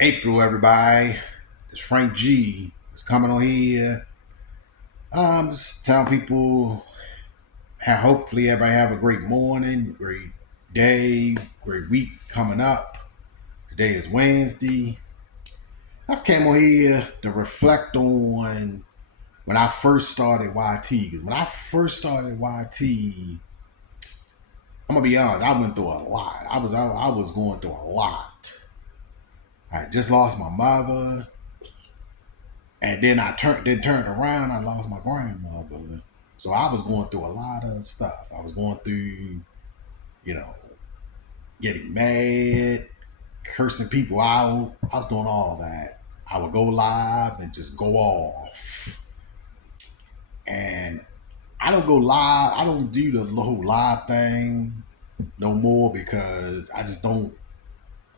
April, everybody. It's Frank G. It's coming on here. Just telling people how hopefully everybody have a great morning, great day, great week coming up. Today is Wednesday. I just came on here to reflect on when I first started YT. Because when I first started YT, I'm gonna be honest, I went through a lot. I was going through a lot. I just lost my mother. And then turned around. I lost my grandmother, so I was going through a lot of stuff. I was going through, you know, getting mad, cursing people out. I was doing all that. I would go live and just go off. And I don't go live. I don't do the whole live thing no more because I just don't.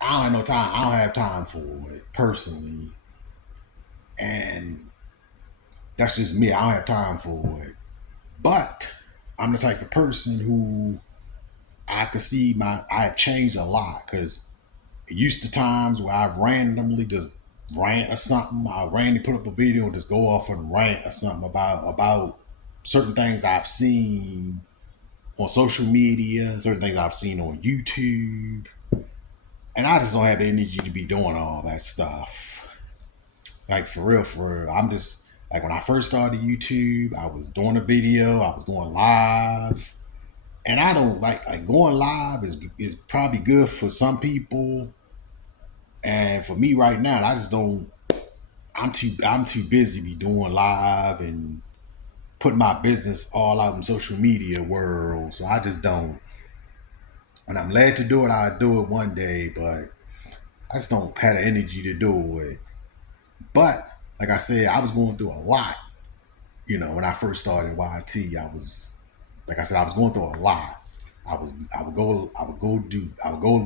I don't have no time. I don't have time for it personally, and that's just me. I don't have time for it. But I'm the type of person who I could see I have changed a lot because it used to times where I randomly just rant or something. I randomly put up a video and just go off and rant or something about certain things I've seen on social media, certain things I've seen on YouTube. And I just don't have the energy to be doing all that stuff. Like for real. I'm just like when I first started YouTube, I was doing a video, I was going live, and I don't like going live is probably good for some people, and for me right now, I just don't. I'm too busy to be doing live and putting my business all out in social media world. So I just don't. When I'm led to do it, I'll do it one day, but I just don't have the energy to do it. But like I said, I was going through a lot. When I first started YT, I was like I said, I was going through a lot. I would go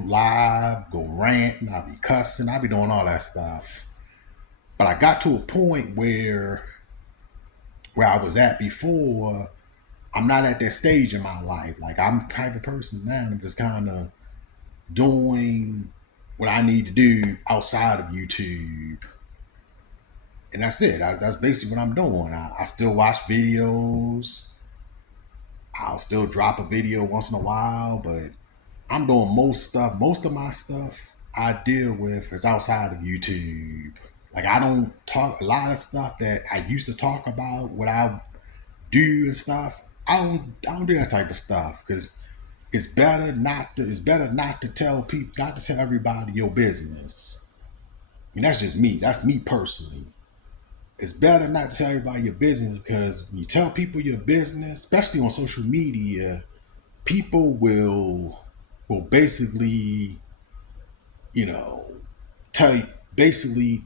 live, go ranting, I'd be cussing, I'd be doing all that stuff. But I got to a point where I was at before. I'm not at that stage in my life. Like I'm the type of person now. I'm just kind of doing what I need to do outside of YouTube, and that's it. That's basically what I'm doing. I still watch videos. I'll still drop a video once in a while, but I'm doing most stuff. Most of my stuff I deal with is outside of YouTube. Like I don't talk a lot of stuff that I used to talk about, what I do and stuff. I don't do that type of stuff because it's better not to tell people, not to tell everybody your business. I mean that's just me. That's me personally. It's better not to tell everybody your business because when you tell people your business, especially on social media, people will basically, you know, tell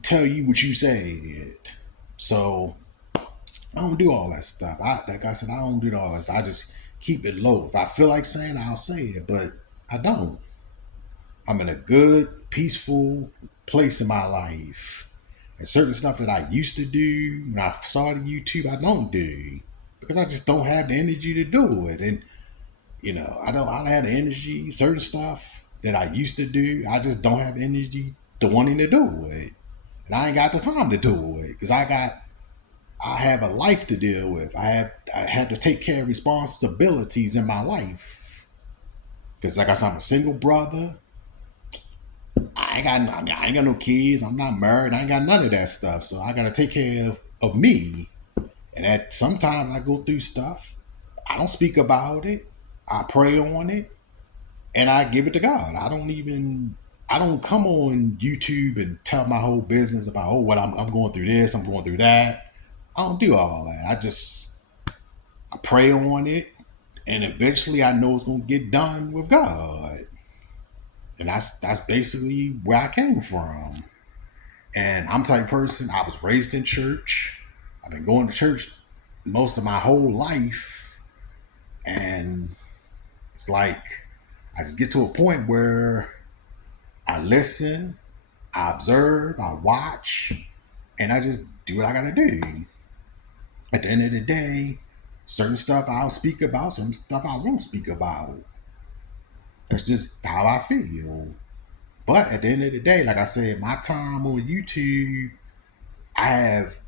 tell you what you said. So I don't do all that stuff. Like I said, I don't do all that stuff. I just keep it low. If I feel like saying it, I'll say it, but I don't. I'm in a good, peaceful place in my life. And certain stuff that I used to do when I started YouTube, I don't do because I just don't have the energy to do it. And I don't have the energy. Certain stuff that I used to do, I just don't have the energy to wanting to do it, and I ain't got the time to do it because I have a life to deal with. I have to take care of responsibilities in my life because like I said, I'm a single brother. I ain't got no kids. I'm not married. I ain't got none of that stuff. So I got to take care of me. And that sometimes I go through stuff. I don't speak about it. I pray on it and I give it to God. I don't come on YouTube and tell my whole business about what I'm going through this, I'm going through that. I don't do all that. I pray on it and eventually I know it's gonna get done with God. And that's basically where I came from. And I'm the type of person, I was raised in church. I've been going to church most of my whole life. And it's like I just get to a point where I listen, I observe, I watch, and I just do what I gotta do. At the end of the day, certain stuff I'll speak about, certain stuff I won't speak about. That's just how I feel. But at the end of the day, like I said, my time on YouTube, I have,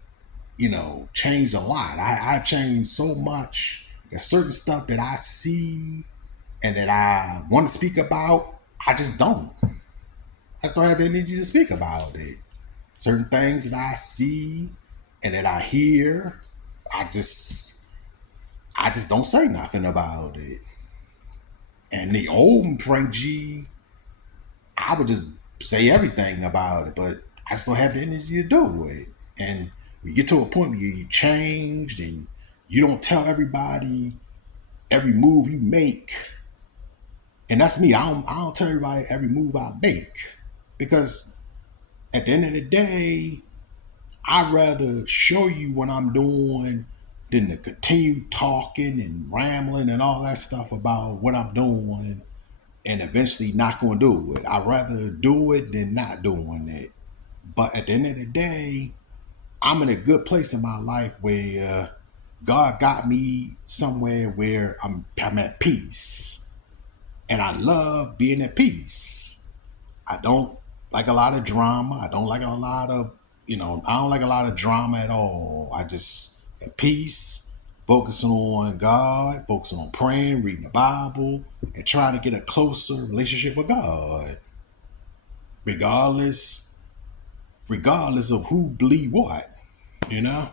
changed a lot. I've changed so much. There's certain stuff that I see and that I want to speak about, I just don't. I just don't have the energy to speak about it. Certain things that I see and that I hear, I just I just don't say nothing about it. And the old Frank G, I would just say everything about it, but I just don't have the energy to do it. And we get to a point where you changed and you don't tell everybody every move you make. And that's me. I don't tell everybody every move I make. Because at the end of the day, I'd rather show you what I'm doing than to continue talking and rambling and all that stuff about what I'm doing and eventually not going to do it. I'd rather do it than not doing it. But at the end of the day, I'm in a good place in my life where God got me somewhere where I'm at peace. And I love being at peace. I don't like a lot of drama. I don't like a lot of, I don't like a lot of drama at all. I just at peace, focusing on God, focusing on praying, reading the Bible, and trying to get a closer relationship with God. Regardless of who believe what, you know?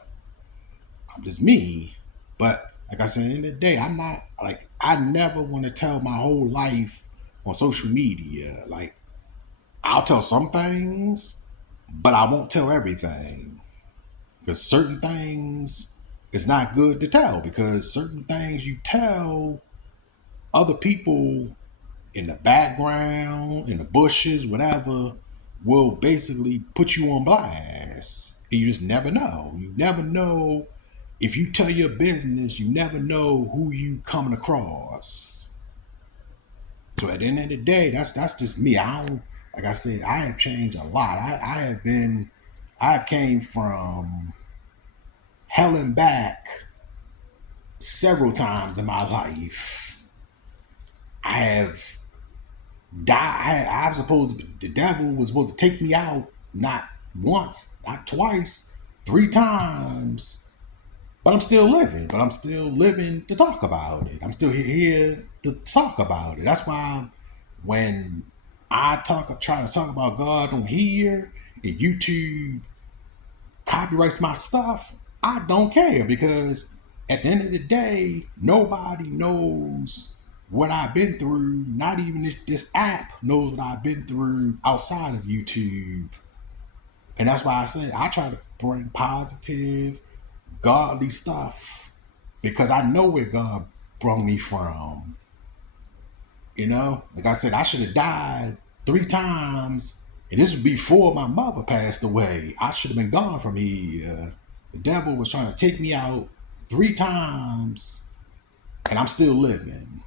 I'm just me. But like I said, in the end of the day, I'm not like I never want to tell my whole life on social media. Like I'll tell some things, but I won't tell everything. Because certain things it's not good to tell because certain things you tell other people in the background, in the bushes, whatever, will basically put you on blast. And you just never know. You never know if you tell your business, you never know who you coming across. So at the end of the day, that's just me. I don't like I said, I have changed a lot. I've came from hell and back several times in my life. I have died. I'm supposed to, the devil was supposed to take me out not once, not twice, 3 times. But I'm still living. But I'm still living to talk about it. I'm still here to talk about it. That's why when try to talk about God on here and YouTube copyrights my stuff, I don't care because at the end of the day, nobody knows what I've been through. Not even this app knows what I've been through outside of YouTube. And that's why I say I try to bring positive, godly stuff because I know where God brought me from. Like I said, I should have died 3 times, and this was before my mother passed away. I should have been gone from here. The devil was trying to take me out 3 times, and I'm still living.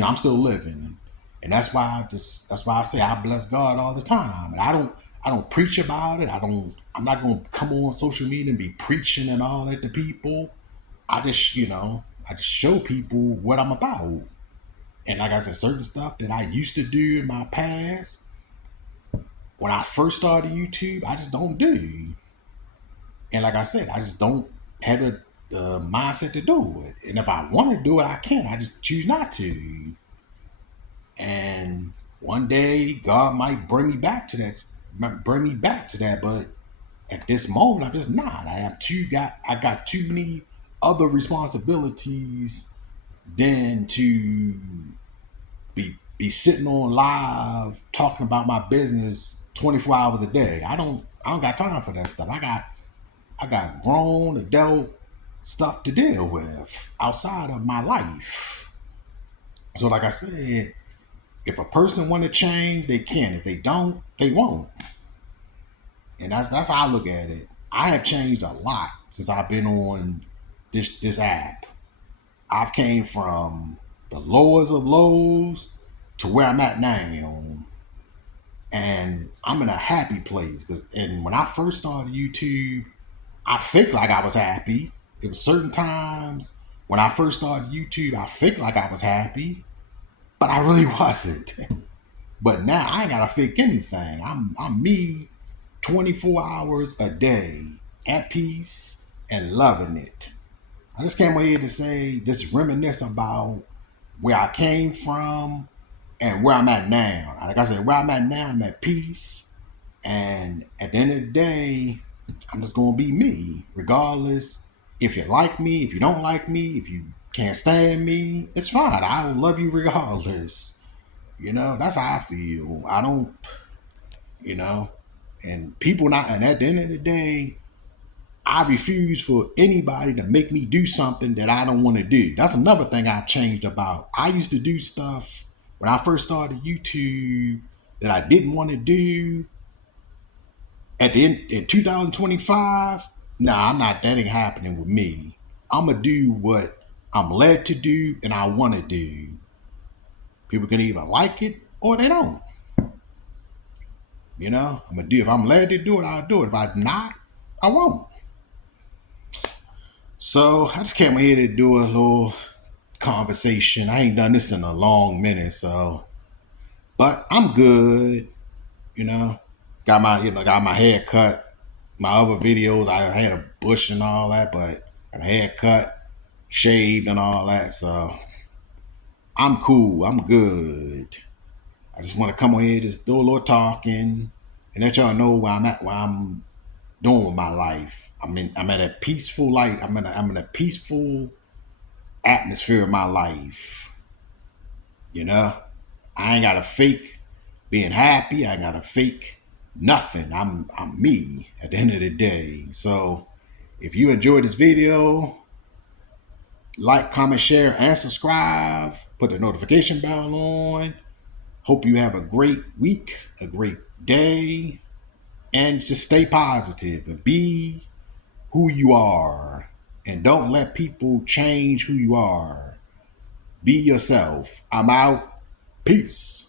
I'm still living, and that's why I say I bless God all the time. And I don't preach about it. I'm not gonna come on social media and be preaching and all that to people. I just show people what I'm about. And like I said, certain stuff that I used to do in my past, when I first started YouTube, I just don't do. And like I said, I just don't have the mindset to do it. And if I want to do it, I can. I just choose not to. And one day, God might bring me back to that. But at this moment, I'm just not. I got too many other responsibilities than to be sitting on live talking about my business 24 hours a day. I don't got time for that stuff. I got grown adult stuff to deal with outside of my life. So like I said, if a person want to change, they can. If they don't, they won't. And that's how I look at it. I have changed a lot since I've been on this app. I've came from the lowest of lows to where I'm at now. And I'm in a happy place. And when I first started YouTube, I faked like I was happy. It was certain times when I first started YouTube, I faked like I was happy, but I really wasn't. But now I ain't gotta fake anything. I'm me 24 hours a day, at peace and loving it. I just came here to say, just reminisce about where I came from and where I'm at now. Like I said, where I'm at now, I'm at peace. And at the end of the day, I'm just gonna be me, regardless if you like me, if you don't like me, if you can't stand me, it's fine. I will love you regardless. That's how I feel. I don't, you know, and people not, and at the end of the day, I refuse for anybody to make me do something that I don't want to do. That's another thing I've changed about. I used to do stuff when I first started YouTube that I didn't want to do at the end in 2025. Nah, I'm not. That ain't happening with me. I'm gonna do what I'm led to do and I want to do. People can either like it or they don't. I'm gonna do. If I'm led to do it, I'll do it. If I'm not, I won't. So I just came here to do a little conversation. I ain't done this in a long minute, but I'm good. You know, got my hair cut. My other videos, I had a bush and all that, but got a haircut, shaved and all that. So I'm cool. I'm good. I just want to come on here, just do a little talking, and let y'all know where I'm at, where I'm doing with my life. I'm at a peaceful light. I'm in a peaceful atmosphere of my life. I ain't got to fake being happy. I ain't got to fake nothing. I'm me at the end of the day. So if you enjoyed this video, like, comment, share, and subscribe. Put the notification bell on. Hope you have a great week, a great day, and just stay positive and be who you are. And don't let people change who you are. Be yourself. I'm out. Peace.